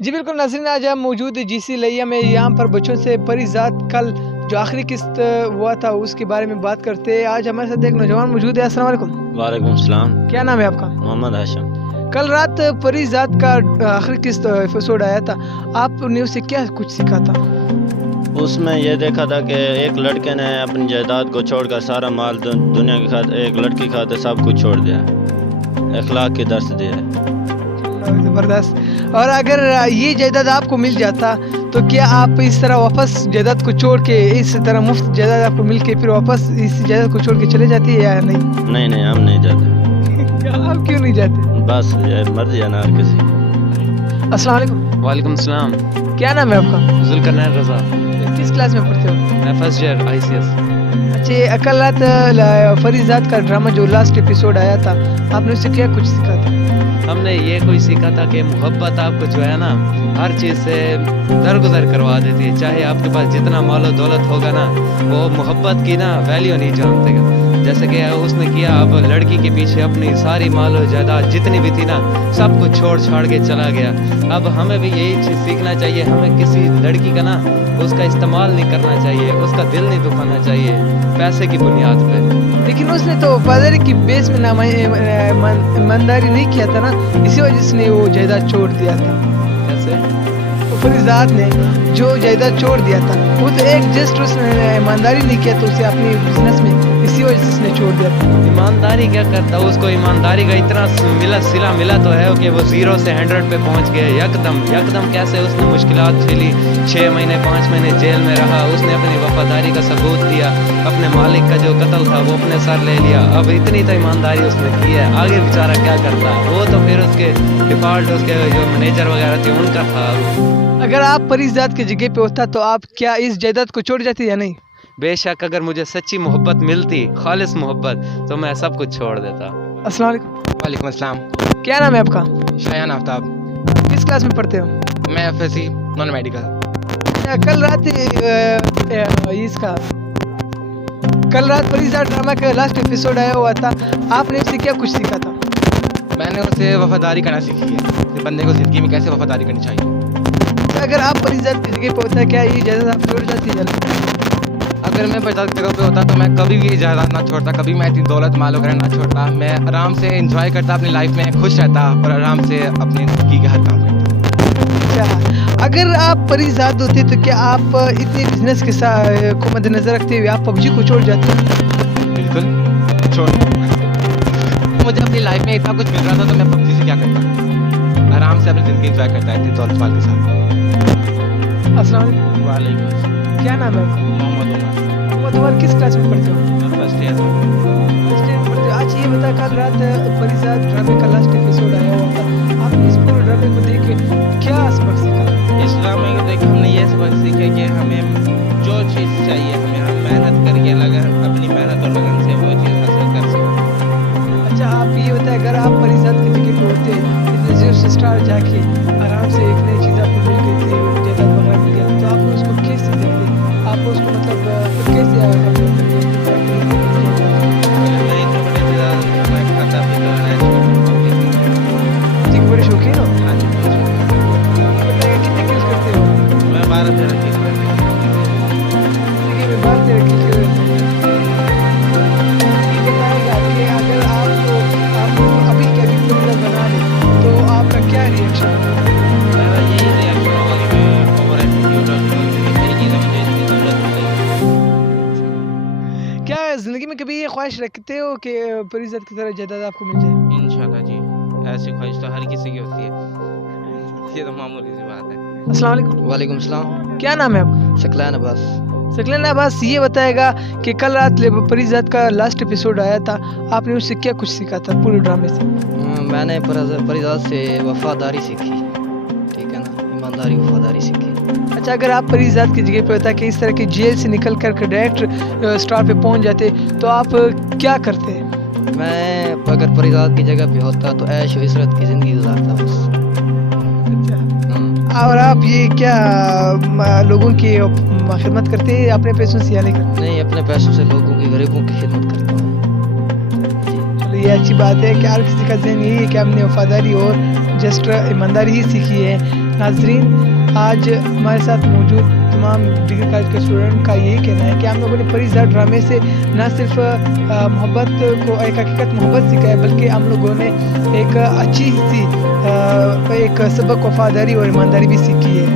جی بالکل ناظرین، آج ہم موجود جی سی لیا میں، یہاں پر بچوں سے پری ذات کل جو آخری قسط ہوا تھا اس کے بارے میں بات کرتے ہیں۔ آج ہمارے ساتھ ایک نوجوان موجود ہے۔ السلام علیکم۔ وعلیکم السلام۔ کیا نام ہے آپ کا؟ محمد ہاشم۔ کل رات پری ذات کا آخری قسط ایپیسوڈ آیا تھا، آپ نے اس سے کیا کچھ سیکھا تھا؟ اس میں یہ دیکھا تھا کہ ایک لڑکے نے اپنی جائیداد کو چھوڑ کر سارا مال دنیا کی خاطر، ایک لڑکی خاطر سب کچھ چھوڑ دیا، اخلاق کی درس دیا ہے۔ زبردست۔ اور اگر یہ جائیداد آپ کو مل جاتا تو کیا آپ اس طرح واپس جائیداد کو چھوڑ کے، اس طرح مفت جائیداد آپ کو مل کے پھر واپس اس جائیداد کو چھوڑ کے چلے جاتے یا نہیں؟ نہیں ہم نہیں جاتے۔ آپ کیوں نہیں جاتے؟ بس یہ مرضی ہے نا ہر کسی۔ السلام علیکم۔ وعلیکم السلام۔ کیا نام ہے آپ کا؟ ذوالقرنین رضا۔ کس کلاس میں پڑھتے ہو؟ میں فرسٹ ایئر ICS۔ اچھا، کل رات پری ذات کا ڈرامہ جو لاسٹ ایپیسوڈ آیا تھا، آپ نے اس سے کیا کچھ سیکھا تھا؟ ہم نے یہ کوئی سیکھا تھا کہ محبت آپ کو جو ہے نا ہر چیز سے درگزر کروا دیتی ہے، چاہے آپ کے پاس جتنا مال و دولت ہوگا نا، وہ محبت کی نا ویلیو نہیں جانتے گا۔ جیسے کہ اس نے کیا، اب لڑکی کے پیچھے اپنی ساری مال و جائیداد جتنی بھی تھی نا سب کو چھوڑ چھاڑ کے چلا گیا۔ اب ہمیں بھی یہی چیز سیکھنا چاہیے، ہمیں کسی لڑکی کا نا اس کا استعمال نہیں کرنا چاہیے، اس کا دل نہیں دکھانا چاہیے پیسے کی بنیاد پہ۔ لیکن اس نے تو وفاداری کی بیس میں ایمانداری نہیں کیا تھا نا، اسی وجہ سے نے وہ جائیداد چھوڑ دیا تھا۔ کیسے؟ پری ذات نے جو جائیداد چھوڑ دیا تھا وہ تو ایک جسٹ اس نے ایمانداری نہیں کیا، تو اسے اپنی بزنس میں اسی وجہ سے اس نے چھوڑ دیا تھا۔ ایمانداری کیا کرتا، اس کو ایمانداری کا اتنا صلہ ملا تو ہے کہ وہ 0 سے 100 پہ پہنچ گئے یکدم کیسے اس نے مشکلات جھیلی، 6 مہینے 5 مہینے جیل میں رہا، اس نے اپنی وفاداری کا ثبوت دیا، اپنے مالک کا جو قتل تھا وہ اپنے سر لے لیا۔ اب اتنی تو ایمانداری اس نے کی ہے، آگے بیچارہ کیا کرتا، وہ تو پھر اس کے ڈیفالٹ اس کے جو مینیجر وغیرہ تھے ان کا تھا۔ اگر آپ پری ذات کی جگہ پہ ہوتا تو آپ کیا اس جائیداد کو چھوڑ جاتے یا نہیں؟ بے شک اگر مجھے سچی محبت ملتی، خالص محبت، تو میں سب کچھ چھوڑ دیتا۔ السلام علیکم۔ وعلیکم السلام۔ کیا نام ہے آپ کا؟ شایان آفتاب۔ کس کلاس میں پڑھتے ہو؟ میں FSC نان میڈیکل۔ کل رات پری ذات ڈرامہ کا لاسٹ ایپیسوڈ آیا ہوا تھا، آپ نے اس سے کیا کچھ سیکھا تھا؟ میں نے اسے وفاداری کرنا سیکھی ہے کہ بندے کو زندگی میں کیسے وفاداری کرنی چاہیے۔ اگر آپ پری ذات کی جگہ پہ ہوتا کیا یہ جائیداد آپ چھوڑ جاتی یا نہیں؟ اگر میں پری ذات کی جگہ پہ ہوتا تو میں کبھی بھی جائیداد نہ چھوڑتا، کبھی میں اتنی دولت مال وغیرہ نہ چھوڑتا، میں آرام سے انجوائے کرتا اپنی لائف میں، خوش رہتا اور آرام سے اپنی زندگی کا ہر کام کرتا۔ اچھا، اگر آپ پری ذات ہوتے تو کیا آپ اتنے بزنس کے ساتھ کو مد نظر رکھتے ہوئے آپ PUBG کو چھوڑ جاتے؟ بالکل چھوڑ۔ مجھے اپنی لائف میں اتنا کچھ مل رہا تھا تو میں PUBG سے کیا کرتا، آرام سے اپنی زندگی انجوائے کرتا اتنی دولت مال کے ساتھ۔ السلام علیکم۔ وعلیکم السلام۔ کیا نام ہے آپ کا؟ محمد عمر۔ محمد عمر، کس کلاس میں پڑھتے ہو؟ میں فرسٹ ایئر۔ آج یہ بتا، کل رات پری ذات ڈرامے کا لاسٹ ایپیسوڈ آیا ہوا تھا، آپ نے اس پورے ڈرامے کو دیکھ کے کیا سبق سیکھا؟ اس ڈرامے کو دیکھ کے ہم نے یہ سبق سیکھا کہ ہمیں جو چیز چاہیے ہم محنت کر کے اپنی محنت اور لگن سے وہ چیز حاصل کر سکیں۔ اچھا، آپ یہ بتائیں، اگر آپ پری ذات کی جگہ پہ ہوتے، اتنے 0 سے اسٹار جا کے آرام سے ایک نئی چیز آپ کو مل گئی تھی، جائیداد وغیرہ مل گیا، تو آپ اس کو کیسے دیکھتے؟ آپ اس کو مطلب کیسے بڑے شوقین ہو؟ ہاں جی، کتنے کلز کرتے ہو؟ میں 12-13 چیز کرتا ہوں۔ یہ بتائے گا کہ اگر آپ ابھی کے ابھی پری ذات بنا لیں تو آپ کا کیا ریئیکشن ہوگا؟ میرا یہی ریئیکشن ہوگا کہ میں اوور ایٹیٹیوڈ اور صحیح چیزیں مجھے اس کی ضرورت نہیں۔ کیا زندگی میں کبھی یہ خواہش رکھتے ہو کہ پری ذات کی طرح جائیداد آپ کو مل جائے؟ انشاءاللہ جی، ایسی خواہش تو ہر کسی کی ہوتی ہے، یہ تو معمولی سی بات ہے۔ السلام علیکم۔ وعلیکم السلام۔ کیا نام ہے آپ کا؟ ثقلین عباس۔ ثقلین عباس، یہ بتائے گا کہ کل رات پری ذات کا لاسٹ ایپیسوڈ آیا تھا، آپ نے اس سے کیا کچھ سیکھا تھا پورے ڈرامے سے؟ میں نے پری ذات سے وفاداری سیکھی، ٹھیک ہے نا، ایمانداری وفاداری سیکھی۔ اچھا، اگر آپ پری ذات کی جگہ پہ ہوتا کہ اس طرح کی جیل سے نکل کر ڈائریکٹ اسٹار پہ پہنچ جاتے تو آپ کیا کرتے؟ میں اگر پری ذات کی جگہ پہ ہوتا تو عیش و عشرت کی زندگی گزارتا بس۔ اور آپ یہ کیا لوگوں کی خدمت کرتے ہیں اپنے پیسوں سے یا نہیں کرتے؟ نہیں، اپنے پیسوں سے لوگوں کی، غریبوں کی خدمت کرتا ہوں۔ چلو، یہ اچھی بات ہے کہ ہر کسی کا ذہن یہی ہے کہ ہم نے وفاداری اور جسٹ ایمانداری ہی سیکھی ہے، ناظرین، آج ہمارے ساتھ موجود تمام ڈگری کالج کے اسٹوڈنٹ کا یہی کہنا ہے کہ ہم لوگوں نے پری زاد ڈرامے سے نہ صرف محبت کو ایک حقیقت محبت سکھا ہے، بلکہ ہم لوگوں نے ایک اچھی سی ایک سبق وفاداری اور ایمانداری بھی سیکھی ہے۔